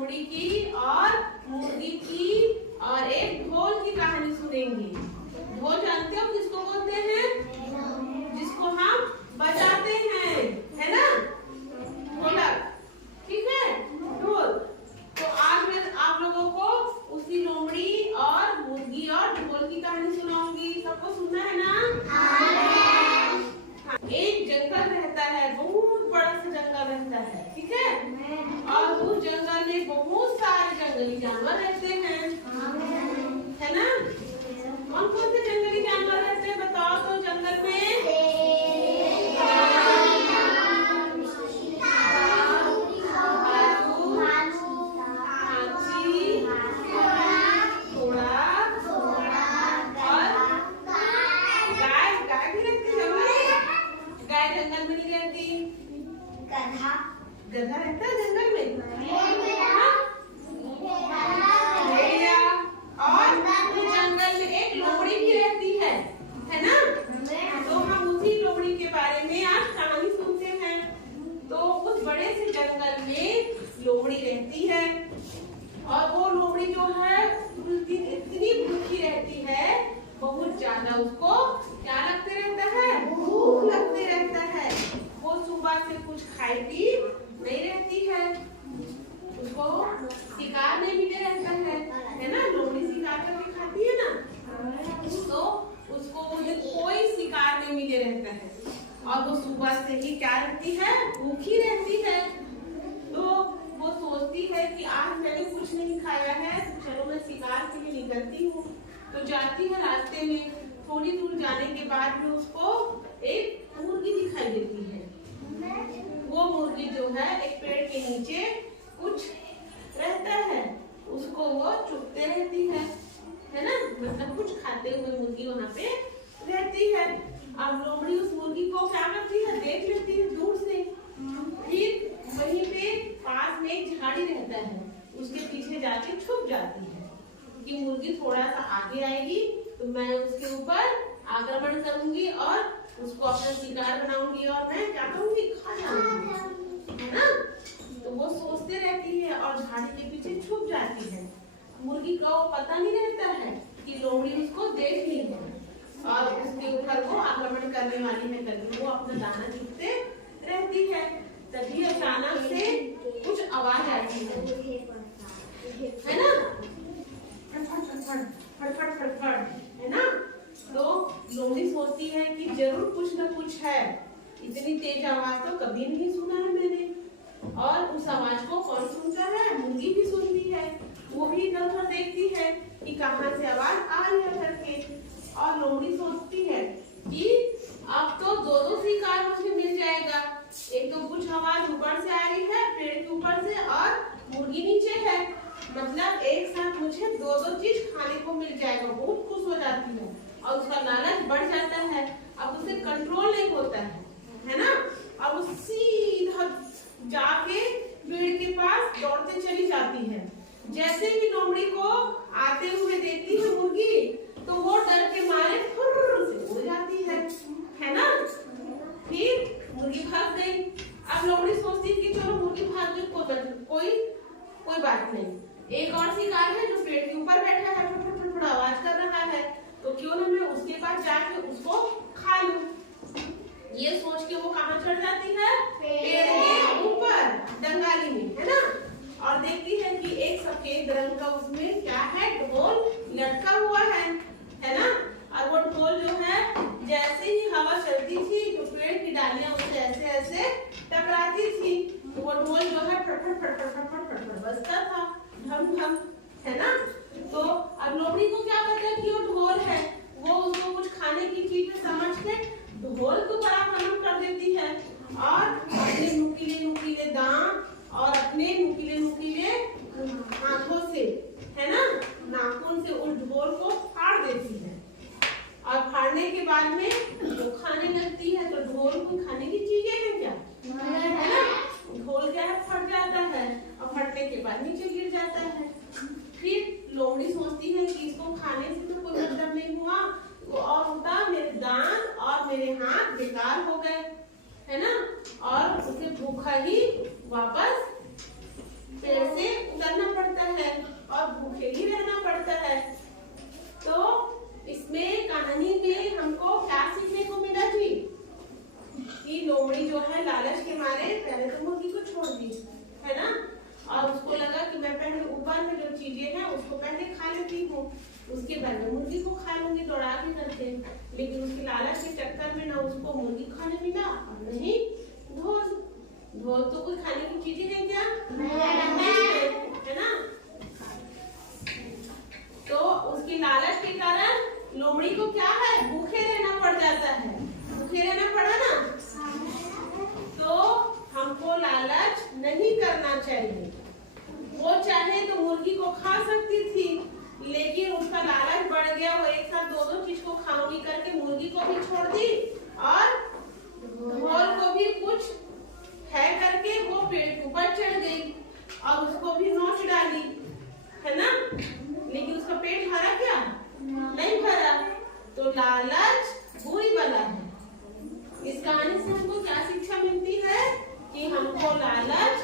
लोमड़ी की और मुर्गी की और एक ढोल की कहानी सुनेंगे। ढोल जानते हो किसको बोलते हैं? जिसको हम बजाते हैं, है ना, ढोलक, ठीक है, ढोल। तो आज मैं आप लोगों को उसी लोमड़ी और मुर्गी और ढोल की कहानी सुनाऊंगी। सबको सुनना है ना? एक जंगल रहता है, बहुत बड़ा सा जंगल रहता है, ठीक है, और उस जंगल में बहुत सारे जंगली जानवर रहते हैं, है ना। कौन कौन से जंगली जानवर रहते हैं बताओ तो? जंगल में गधा रहता है जंगल में, और उस जंगल में एक लोमड़ी भी रहती है ना। तो हम उसी लोमड़ी के बारे में आज कहानी सुनते हैं। तो उस बड़े से जंगल में लोमड़ी रहती है, और वो लोमड़ी जो है उस दिन इतनी भूखी रहती है, बहुत ज्यादा उसको क्या लगते रहता है? भूख लगते रहता है। वो सुबह से कुछ खाई पी नहीं रहती है, उसको शिकार नहीं मिले रहता है ना। लोमड़ी शिकार करके खाती है ना, तो उसको कोई शिकार नहीं मिले रहता है, और वो सुबह से ही क्या रहती है? भूखी रहती है। तो वो सोचती है कि आज मैंने कुछ नहीं खाया है, चलो मैं शिकार के लिए निकलती हूँ। तो जाती है, रास्ते में थोड़ी दूर जाने के बाद में उसको एक मुर्गी दिखाई देती है। वो मुर्गी जो है एक पेड़ के नीचे कुछ रहता है, उसको वो चुगते रहती है ना, मतलब कुछ खाते हुए मुर्गी वहाँ पे रहती है। अब लोमड़ी उस मुर्गी को क्या करती है? देख लेती है दूर से। फिर वहीं पे पास में एक झाड़ी रहता है, उसके पीछे जाके छुप जाती है कि मुर्गी थोड़ा सा आगे आएगी तो मैं उसके ऊपर आक्रमण करूंगी और उसको अपना शिकार बनाऊंगी और मैं क्या करूंगी? खा जाऊंगी, है ना। तो वो सोचते रहती है और झाड़ी के पीछे छुप जाती है। मुर्गी को पता नहीं रहता है कि लोमड़ी उसको देख ली है और उसके ऊपर वो आक्रमण करने वाली है करके वो अपना दाना चुगते रहती है। तभी अचानक से कुछ आवाज आती है ना, फटफट फटफट, है ना। तो लोमड़ी सोचती है कि जरूर कुछ न कुछ है, इतनी तेज आवाज तो कभी नहीं सुना है मैंने, और उस आवाज को कौन सुनता है? मुर्गी भी सुनती है। वो भी इधर उधर देखती है कि कहाँ से आवाज आ रही है करके, और लोमड़ी सोचती है कि अब तो दो शिकार मुझे मिल जाएगा। एक तो कुछ आवाज ऊपर से आ रही है पेड़ के ऊपर से, और मुर्गी नीचे है, मतलब एक साथ मुझे दो चीज खाने को मिल जाएगा। बहुत खुश हो जाती है और उसका लालच बढ़ जाता है। अब उसे कंट्रोल नहीं होता है ना। अब वो सीधा जाके पेड़ के पास दौड़ते चली जाती है। जैसे ही लोमड़ी को आते हुए देखती है मुर्गी, तो वो डर के मारे फुर्र से उड़ जाती है ना। फिर मुर्गी भाग गई। अब लोमड़ी सोचती है कि चलो मुर्गी भाग गई, कोई बात नहीं, एक और शिकार है जो पेड़ के ऊपर बैठा है, फट आवाज कर रहा है, तो क्यों ना मैं उसके पास जाके उसको खा लूं। ये सोच के वो कहाँ चढ़ जाती है? पेड़ के ऊपर डंगाली में, है ना। और देखती है कि एक सफेद रंग का उसमें क्या है? ढोल लटका हुआ है ना। और वो ढोल जो है जैसे ही हवा चलती थी तो पेड़ की डालियां उससे ऐसे ऐसे टकराती थी, तो वो ढोल जो है फट बजता था, ढम, है ना। तो अब लोमड़ी को क्या पता है कि वो ढोल है, वो उसको कुछ खाने की चीज समझ के ढोल को पराक्रम कर देती है, और अपने नुकीले दांत और अपने नुकीले हाथों से, है ना, नाखून से उस ढोल को फाड़ देती है। और फाड़ने के बाद में वो खाने लगती है। तो ढोल कोई खाने की चीजें है क्या? है ना। ढोल क्या है? फट जाता है, और फटने के बाद नीचे गिर जाता है। फिर लोमड़ी सोचती है कि इसको खाने से तो कोई मतलब नहीं हुआ, तो और होता मेरे दांत और मेरे हाथ बेकार हो गए, है ना, और उसे भूखा ही वापस पेड़ से उतर लोमड़ी जो है लालच के मारे पहले तो मुर्गी को छोड़ दी, है ना, और उसको लगा कि मैं पहले ऊपर में जो चीजें हैं उसको पहले खा लेती हूँ, उसके बाद में मुर्गी को खा लूंगी दौड़ा के करके। लेकिन उसकी लालच के चक्कर में ना उसको मुर्गी खाने मिला और नहीं ढोल। ढोल तो कोई खाने की चीजें है क्या? नहीं है ना। तो उसकी लालच के कारण लोमड़ी को क्या है, भूखे रहना पड़ जाता है। भूखे रहना पड़ा ना, तो हमको लालच नहीं करना चाहिए। वो चाहे तो मुर्गी को खा सकती थी, लेकिन उसका लालच बढ़ गया, वो एक साथ दो चीज को खाऊंगी करके मुर्गी को भी छोड़ दी और ढोल को भी कुछ है करके वो पेड़ के ऊपर चढ़ गई और उसको भी नोच डाली, है ना। लेकिन उसका पेट भरा क्या? नहीं भरा। तो लालच बुरी बला है। इस कहानी से हमको क्या शिक्षा मिलती है कि हमको लालच